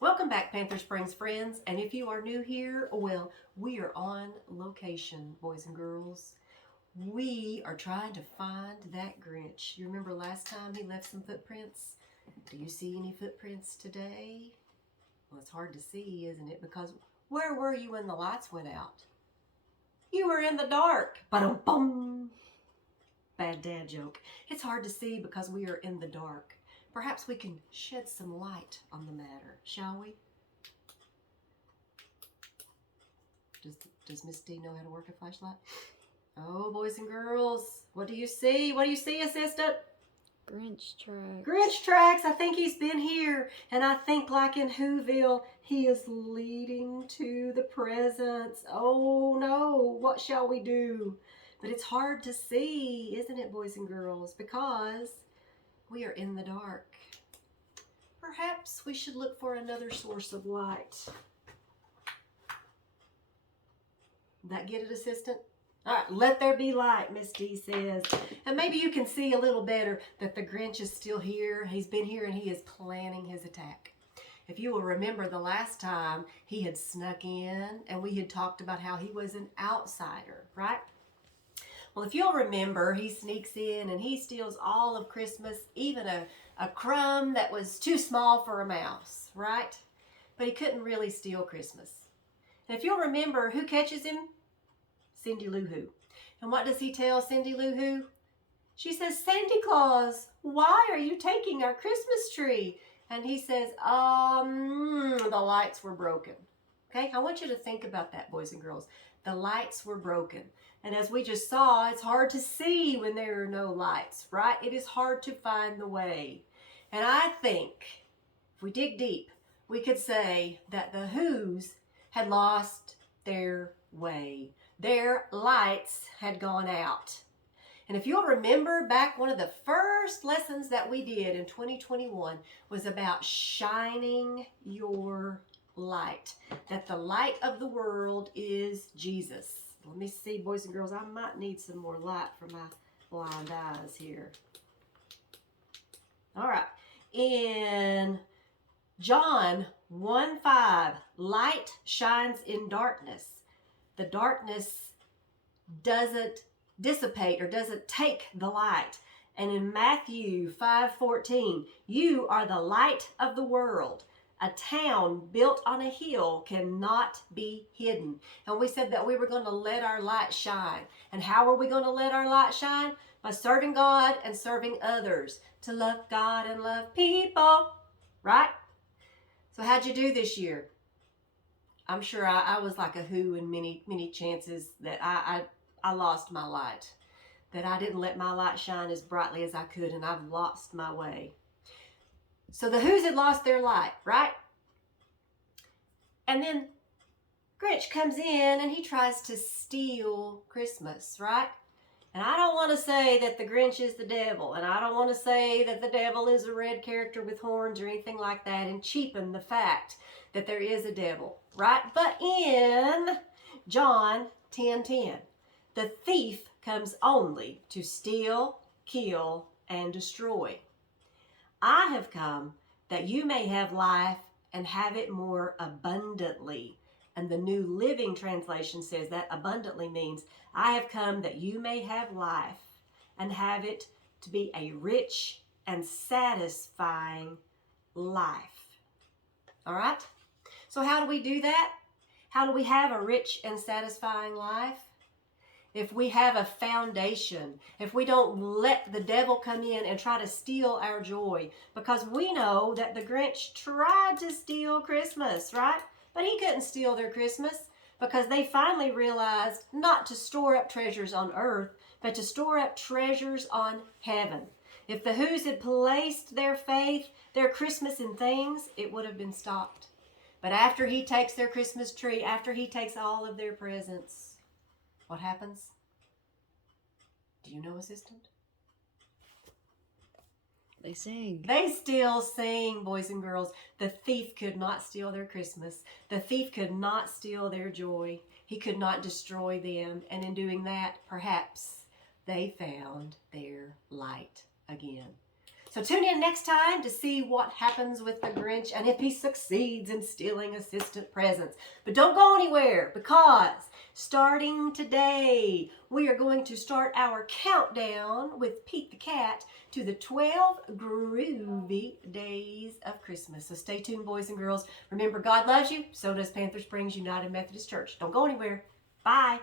Welcome back, Panther Springs friends. And if you are new here, well, we are on location, boys and girls. We are trying to find that Grinch. You remember last time he left some footprints? Do you see any footprints today? Well, it's hard to see, isn't it? Because where were you when the lights went out? You were in the dark. Ba-dum-bum. Bad dad joke. It's hard to see because we are in the dark. Perhaps we can shed some light on the matter, shall we? Does Miss D know how to work a flashlight? Oh, boys and girls, what do you see? What do you see, assistant? Grinch tracks. Grinch tracks. I think he's been here. And I think, like in Whoville, he is leading to the presents. Oh, no. What shall we do? But it's hard to see, isn't it, boys and girls? Because we are in the dark. Perhaps we should look for another source of light. That get it, assistant? All right, let there be light, Miss D says. And maybe you can see a little better that the Grinch is still here. He's been here and he is planning his attack. If you will remember the last time he had snuck in and we had talked about how he was an outsider, right? Well, if you'll remember, he sneaks in and he steals all of Christmas, even a crumb that was too small for a mouse, right? But he couldn't really steal Christmas. And if you'll remember, who catches him? Cindy Lou Who. And what does he tell Cindy Lou Who? She says, Santa Claus, why are you taking our Christmas tree? And he says, the lights were broken. Okay, I want you to think about that, boys and girls. The lights were broken. And as we just saw, it's hard to see when there are no lights, right? It is hard to find the way. And I think, if we dig deep, we could say that the Who's had lost their way. Their lights had gone out. And if you'll remember back, one of the first lessons that we did in 2021 was about shining your light. That the light of the world is Jesus. Let me see, boys and girls, I might need some more light for my blind eyes here. All right. In John 1:5, light shines in darkness. The darkness doesn't dissipate or doesn't take the light. And in Matthew 5:14, you are the light of the world. A town built on a hill cannot be hidden. And we said that we were going to let our light shine. And how are we going to let our light shine? By serving God and serving others. To love God and love people. Right? So how'd you do this year? I'm sure I was like a Who in many chances that I lost my light. That I didn't let my light shine as brightly as I could, and I've lost my way. So the Who's had lost their light, right? And then Grinch comes in and he tries to steal Christmas, right? And I don't want to say that the Grinch is the devil, and I don't want to say that the devil is a red character with horns or anything like that and cheapen the fact that there is a devil, right? But in John 10:10, the thief comes only to steal, kill, and destroy. I have come that you may have life and have it more abundantly. And the New Living Translation says that abundantly means I have come that you may have life and have it to be a rich and satisfying life. All right? So how do we do that? How do we have a rich and satisfying life? If we have a foundation, if we don't let the devil come in and try to steal our joy, because we know that the Grinch tried to steal Christmas, right? But he couldn't steal their Christmas because they finally realized not to store up treasures on earth, but to store up treasures on heaven. If the Who's had placed their faith, their Christmas in things, it would have been stopped. But after he takes their Christmas tree, after he takes all of their presents, what happens? Do you know, assistant? They sing. They still sing, boys and girls. The thief could not steal their Christmas. The thief could not steal their joy. He could not destroy them. And in doing that, perhaps they found their light again. So tune in next time to see what happens with the Grinch and if he succeeds in stealing assistant presents. But don't go anywhere, because starting today, we are going to start our countdown with Pete the Cat to the 12 groovy days of Christmas. So stay tuned, boys and girls. Remember, God loves you. So does Panther Springs United Methodist Church. Don't go anywhere. Bye.